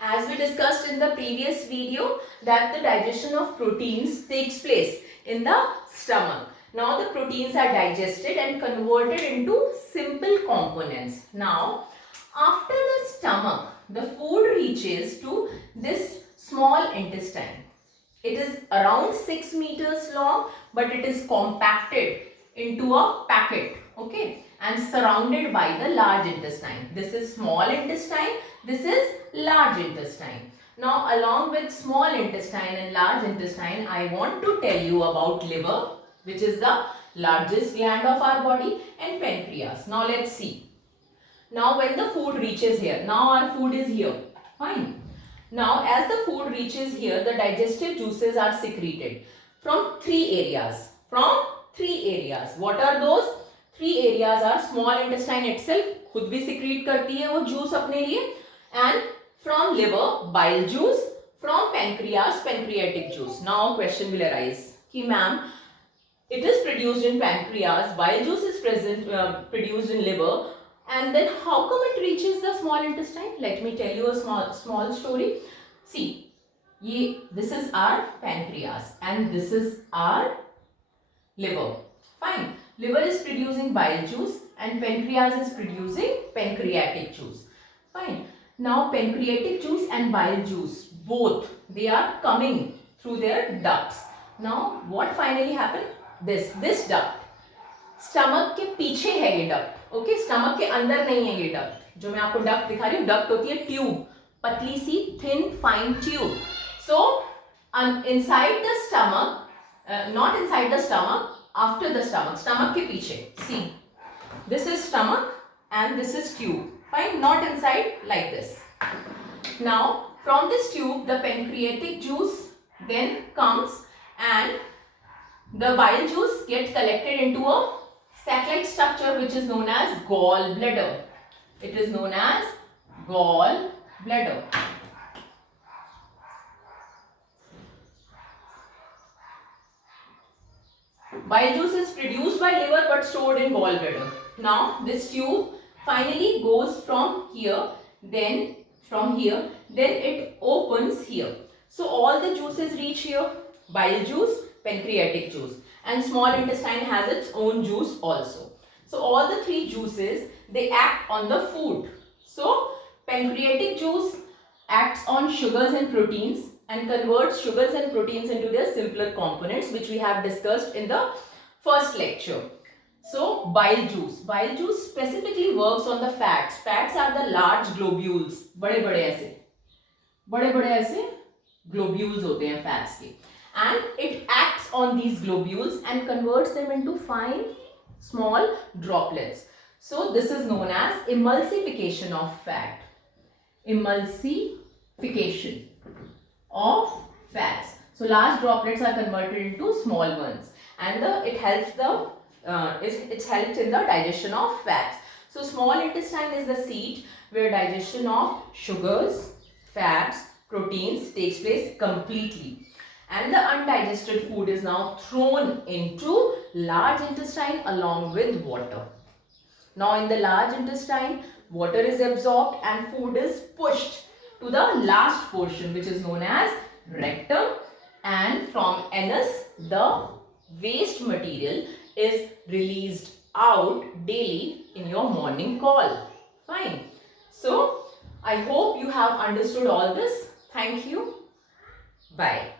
As we discussed in the previous video that the digestion of proteins takes place in the stomach. Now the proteins are digested and converted into simple components. Now after the stomach, the food reaches to this small intestine. It is around 6 meters long, but it is compacted into a packet, okay, and surrounded by the large intestine. This is small intestine, this is large intestine. Now along with small intestine and large intestine, I want to tell you about liver, which is the largest gland of our body, and pancreas. Now let's see. Now when the food reaches here, now our food is here, fine. Now as the food reaches here, the digestive juices are secreted from three areas. What are those? Three areas are small intestine itself, खुद भी secrete करती है वो juice अपने लिए, and from liver, bile juice, from pancreas, pancreatic juice. Now question will arise कि ma'am, it is produced in pancreas, bile juice is produced in liver, and then how come it reaches the small intestine? Let me tell you a small story. See, this is our pancreas and this is our liver. Fine. Liver is producing bile juice and pancreas is producing pancreatic juice. Fine. Now pancreatic juice and bile juice, both, they are coming through their ducts. Now what finally happened? This duct. Stomach के पीछे है ये duct, okay, stomach के अंदर नहीं है ये duct. जो मैं आपको डक्ट दिखा रही हूँ, डक्ट होती है ट्यूब, पतली सी thin fine tube. So inside the stomach, not inside the stomach, after the stomach, stomach के पीछे, see this is stomach and this is tube, fine, not inside like this. Now from this tube the pancreatic juice then comes and the bile juice gets collected into a sac-like structure which is known as gallbladder. It is known as gallbladder. Bile juice is produced by liver but stored in gallbladder. Now this tube finally goes from here, then it opens here. So all the juices reach here. Bile juice, pancreatic juice, and small intestine has its own juice also. So all the three juices, they act on the food. So pancreatic juice acts on sugars and proteins and converts sugars and proteins into their simpler components, which we have discussed in the first lecture. So bile juice specifically works on the fats. Fats are the large globules, बड़े बड़े ऐसे globules होते हैं fats के. And it acts on these globules and converts them into fine small droplets. So this is known as emulsification of fat. Emulsification of fats. So large droplets are converted into small ones, and it helps in the digestion of fats. So small intestine is the seat where digestion of sugars, fats, proteins takes place completely. And the undigested food is now thrown into large intestine along with water. Now in the large intestine, water is absorbed and food is pushed to the last portion, which is known as rectum, and from anus the waste material is released out daily in your morning call. Fine. So I hope you have understood all this. Thank you. Bye.